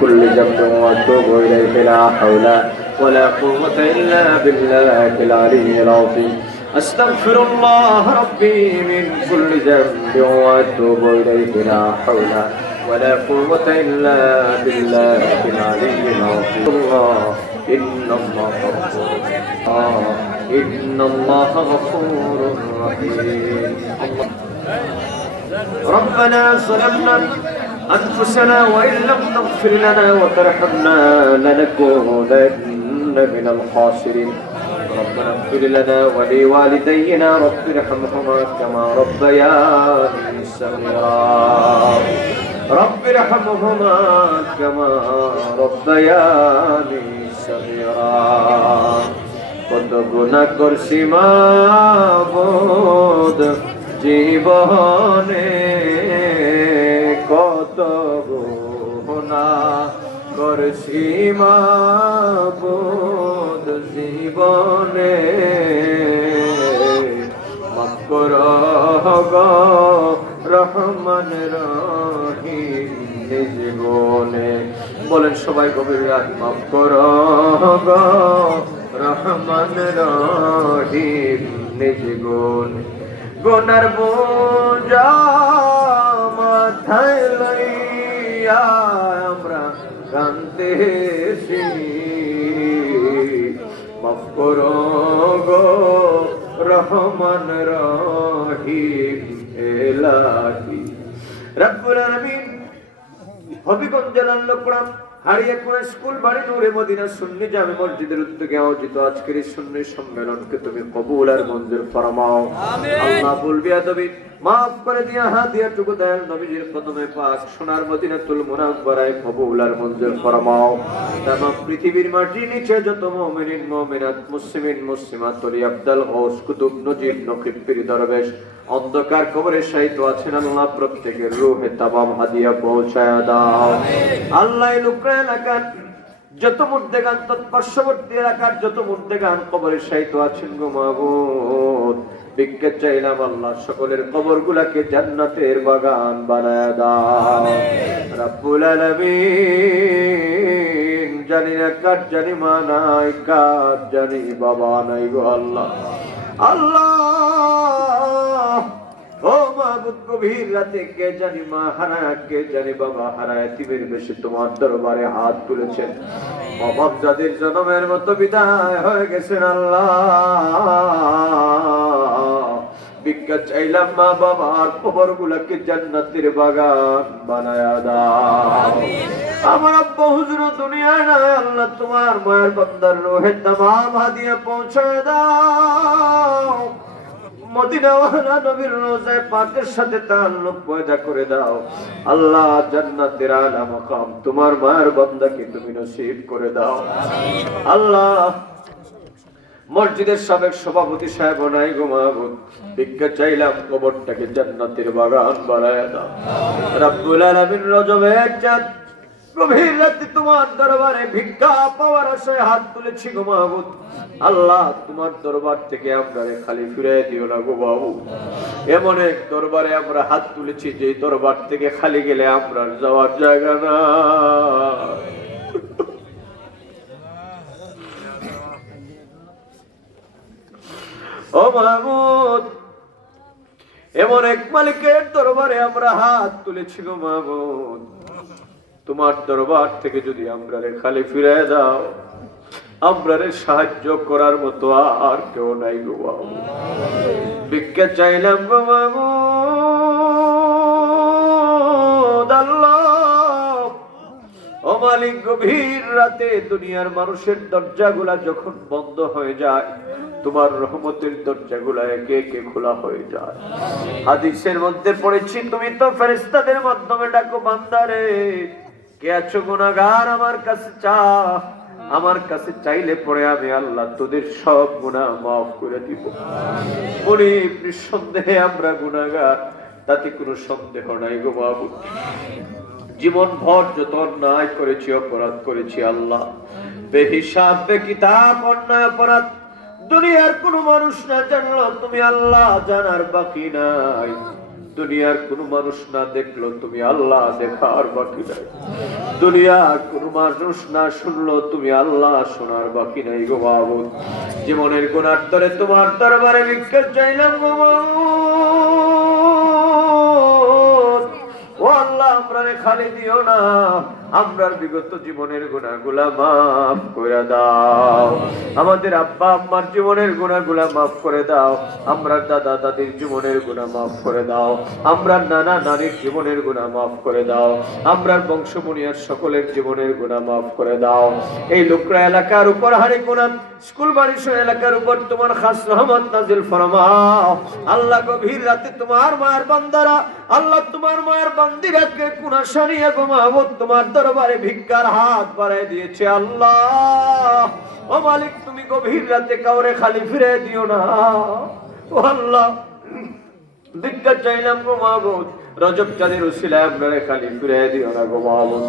كل ذنب وأتوب إليك لا حول ولا قوة إلا بالله العلي العظيم أستغفر الله ربي من كل ذنب وأتوب إليك لا حول ولا قوة إلا بالله العلي العظيم الله إن الله غفور إن الله غفور رحيم ربنا ظلمنا أنفسنا وإن لم تغفر لنا وترحمنا لنكونن من الخاسرين ربنا اغفر لنا ولوالدينا رب ارحمهما كما ربياني صغيرا رب ارحمهما كما ربياني صغيرا কত গুনাহ করছি মাবুদ জীবনে কত গুনাহ করছি মাবুদ জীবনে মাফ করো গো রহমান রহিম জীবনে বলেন সবাই গভীর রাত মাফ করো গো রহমান রহিম নিজ গুণ গুনার বোঝা মাথায় লইয়া আমরা কাঁদতেছি মাফ করো গো রহমান রহিম এলাহি রব্বুল আলামিন হবিগঞ্জ জেলার লোকরাম হারিয়ে কোন স্কুল বাড়ি নূরে মদিনা সুন্নি জামে মসজিদের উদ্যোগে আয়োজিত আজকের এই সুন্নি সম্মেলনকে তুমি কবুল আর মঞ্জুর ফরমাও আমিন আল্লাহ বলবি আদবি maaf করে দিয়া হাদিয়াটুকু দয়াল নবীজির কদমে পাক সোনার মদিনাতুল মুনাওয়ারায় কবুল আর মঞ্জুর ফরমাও तमाम পৃথিবীর মাটির নিচে যত মুমিনিন মুমিনাত মুসলিমিন মুসলিমাত ওলি আফদাল গৌস কুতুব নজিব নকিব পীর দরবেশ অন্ধকার কবরে শায়িত আছেন আল্লাহ প্রত্যেকের রূহে तमाम হাদিয়া পৌঁছায়া দাও আল্লাহ এই লুকরা এলাকার যত মুর্দেগান তৎপার্শ্ববর্তী এলাকার যত মুর্দেগান কবরে শায়িত আছেন গো মাবুদ ভিক্ষা চাইলাম আল্লাহ সকলের কবরগুলোকে জান্নাতের বাগান বানায়া দাও রব্বুল আলামিন জানি না কার জানি মা নাই কার জানি বাবা নাই গো আল্লাহ আল্লাহ ও মাবুদ গভীর রাতে কে জানি মা হারায় কে জানি বাবা হারায় এতিমের বেশি তোমার দরবারে হাত তুলেছেন অভাব যাদের জন্মের মতো বিদায় হয়ে গেছেন আল্লাহ ভিক্ষা চাইলাম মা বাবার কবরগুলোকে জান্নাতের বাগান বানায়া দাও আমার আব্বা হুজুর দুনিয়ায় নাই আল্লাহ তোমার মায়ের বান্দার রূহে तमाम হাদিয়া পৌঁছায় দাও মদিনাওয়ালা নবীর রোজায়ে পাকের সাথে তাআল্লুক পয়দা করে দাও আল্লাহ জান্নাতের আলা মাকাম তোমার মায়ের বান্দাকে তুমি নসিব করে দাও আল্লাহ মসজিদের সাবেক সভাপতি সাহেব নাই গো মাবুদ ভিক্ষা চাইলাম কবরটাকে জান্নাতের বাগান বানায়া দাও রব্বুল আলামিন রজবের চাঁদ গভীর রাতে তোমার দরবারে ভিক্ষা পাওয়ার আশায় হাত তুলেছি গো মাবুদ আল্লাহ তোমার দরবার থেকে আমরা খালি ফিরে দিও না গো বাবু এমন এক দরবারে আমরা হাত তুলেছি যে দরবার থেকে খালি গেলে আমরা যাওয়ার জায়গা না ও মাবুদ এমন এক মালিকের দরবারে আমরা হাত তুলেছি গো মাবুদ তোমার দরবার থেকে যদি আমরা খালি ফিরে দাও আমরা সাহায্য করার মতো আর কেউ নাই গো বাবু ভিক্ষা চাইলাম গো মাবুদ আল্লাহ ও মালিক গভীর রাতে দুনিয়ার মানুষের দরজাগুলা যখন বন্ধ হয়ে যায় তোমার রহমতের দরজাগুলা একে একে খোলা হয়ে যায় হাদিসের মধ্যে পড়েছি তুমি তো ফেরেশতাদের মাধ্যমে ডাকো বান্দারে কে আছো গুনাহগার আমার কাছে চা আমার কাছে চাইলে পরে আমি আল্লাহ তোদের সব গুনাহ maaf করে দিব বলি নিঃসন্দেহে আমরা গুনাহগার তাতে কোনো সন্দেহ নাই গো বাবু জীবন ভর যত অন্যায় করেছি অপরাধ করেছি আল্লাহ বেহিসাব বেকিতাব অন্যায় অপরাধ দুনিয়ার কোনো মানুষ না জানলো তুমি আল্লাহ জানার বাকি নাই দুনিয়ার কোনো মানুষ না দেখলো তুমি আল্লাহ দেখার বাকি নাই, দুনিয়ার কোনো মানুষ না শুনলো তুমি আল্লাহ শোনার বাকি নাই গো মাবুদ। জীবনের গুনার তরে তোমার দরবারে ভিক্ষা চাইলাম গো মাবুদ। ও আল্লাহ আমরারে খালি দিও না, আমরার বিগত জীবনের গুনাহগুলা মাফ করে দাও। আমাদের আব্বা আম্মার জীবনের গুনাহগুলা মাফ করে দাও। আমরার দাদা দাদির জীবনের গুনাহ মাফ করে দাও। আমরার নানা নানির জীবনের গুনাহ মাফ করে দাও। আমরার বংশমুনিয়ার সকলের জীবনের গুনাহ মাফ করে দাও। এই লোকরা এলাকার উপর হারি কোরআন স্কুল বাড়ির এলাকার উপর তোমার খাস রহমত নাজিল ফরমাও। আল্লাহ গভীর রাতে তোমার মায়ের বান্দারা, আল্লাহ তোমার মায়ের বান্দিরাকে গুনাহ সারিয়ে গো মাহবুব তোমার দরবারে ভিক্ষার হাত বাড়ায় দিয়েছে আল্লাহ। ও মালিক তুমি গভীর রাতে কাউরে খালি ফিরে দিও না। ও আল্লাহ ভিক্ষা চাইলাম গো মাহবুব, রজব চাঁদের উসিলায় আপনারে খালি ফিরে দিও না গো মাহবুব।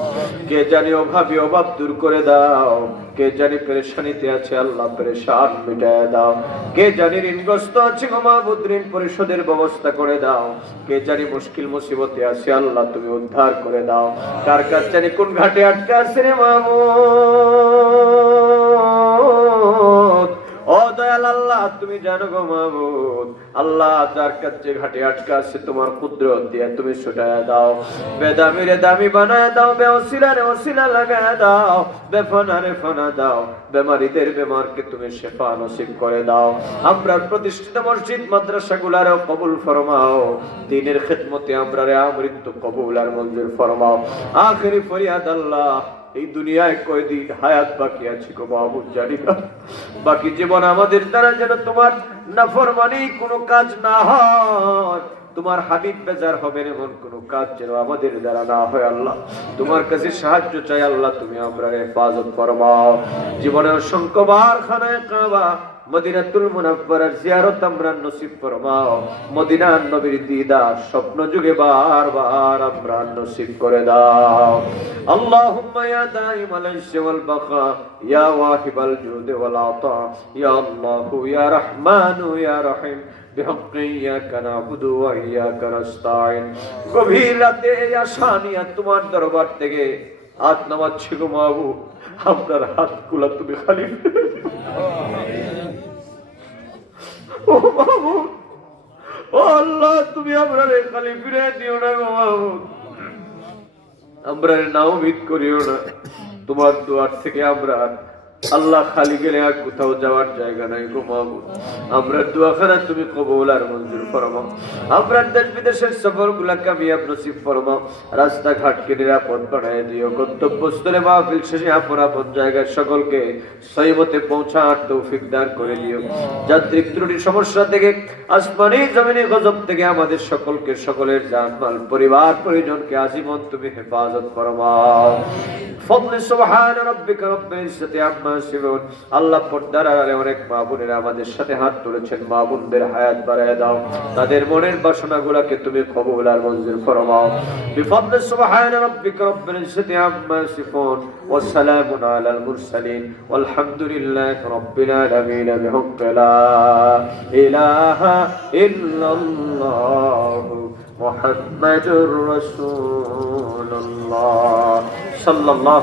কে জানি অভাবী অভাব দূর করে দাও, কে জানি পেরেশানিতে আছে আল্লাহ পেরেশান মিটায় দাও, কে জানি ঋণগ্রস্ত আছে গো মাহবুব ঋণ পরিশোধের ব্যবস্থা করে দাও, কে জানি মুশকিল মুসিবতে আছে আল্লাহ তুমি উদ্ধার করে দাও, কার কাছে জানি কোন ঘাটে আটকে আছে রে মাহবুব। ও দয়াল আল্লাহ তুমি জানো গো মাহবুব। আল্লাহ যার কাছে ঘাটে আটকা আছে তোমার কুদরত দিয়ে তুমি ছুটায় দাও, বেদামিরে দামি বানায় দাও, বেওসিলারে ওসিলা লাগায় দাও, বেফানারে ফানা দাও, বেমারিদের বেমারকে তুমি শেফা নসিব করে দাও। আমরা প্রতিষ্ঠিত মসজিদ মাদ্রাসাগুলারও কবুল ফরমাও, দ্বীনের খিদমতে আমরারে আমৃত্যু কবুল আর মঞ্জুর ফরমাও। আখিরি ফরিয়াদ আল্লাহ এই দুনিয়ায় কয়দিন হায়াত বাকি আছে গো মাহবুব জানি না, বাকি জীবন আমাদের দ্বারা যেন তোমার নাফরমানি কোনো কাজ না হয়, তোমার হাবিব বেজার হবেন এমন কোনো কাজ যেন আমাদের দ্বারা না হয়। আল্লাহ তোমার কাছে সাহায্য চাই, আল্লাহ তুমি আমরার হেফাজত ফরমাও। জীবনে অসংখ্যবার খানায়ে কাবা মদিনাতুল মুনাওয়ারার জিয়ারত আমরা নসিব ফরমাও, মদিনার নবীর দিদার স্বপ্ন যুগে বারবার আমরা নসিব করে দাও। আল্লাহুম্মা ইয়া দাইমাল ইজ্জি ওয়াল বাকা ইয়া ওয়াহিবাল জুদি ওয়াল আতা ইয়া আল্লাহু ইয়া রাহমানু ইয়া রহিম বিহাক্কি ইয়াকা নাবুদু ওয়া ইয়াকা নাস্তাইন। গভীর রাতে আসানিয়া তোমার দরবার থেকে হাত নামাচ্ছি গো মাহবুব, আপনার হাতগুলো তুমি খালি ও মাহবুব। ও আল্লাহ তুমি আমরারে খালি ফিরে দিও না গো মাহবুব, আমরারে নাউমিদ করিও না। তোমার দুয়ার থেকে আমরা আল্লাহ খালি গেলে আর কোথাও যাওয়ার জায়গা নাই গো মাহবুব। আমরা দোয়াখানা তুমি কবুল আর মঞ্জুর ফরমাও। আমরা দেশ বিদেশের সফরগুলা কামিয়াব নসিব ফরমাও। রাস্তাঘাটকে নিরাপদ বানায় দিও। গন্তব্যস্থলে মাহফিল শেষে আপন জায়গায় সকলকে সহিমতে পৌঁছার তৌফিক দান করে দিও। যান্ত্রিক ত্রুটি সমস্যা থেকে আসমানি জমিনি গজব থেকে আমাদের সকলকে, সকলের জানমাল পরিবার পরিজনকে আজীবন তুমি হেফাজত ফরমাও। ফদলে সুবহান রাব্বিকা রাব্বিল ইজ্জাতি আম্মা ইয়াসিফুন। আল্লাহ পর্দার আড়ালে অনেক মা বোনেরা আমাদের সাথে হাত তুলেছেন, মা বোনদের হায়াত বাড়ায় দাও, তাদের মনের বাসনাগুলোকে তুমি কবুল আর মঞ্জুর ফরমাও। বিফদলে সুবহান রাব্বিকা রাব্বিল ইজ্জাতি আম্মা ইয়াসিফুন ওয়া সালামুন আলাল মুরসালিন ওয়ালহামদুলিল্লাহি রাব্বিল আলামিন। বিহুক্মি লা ইলাহা ইল্লাল্লাহ মুহাম্মাদুর রাসূলুল্লাহ সাল্লাল্লাহু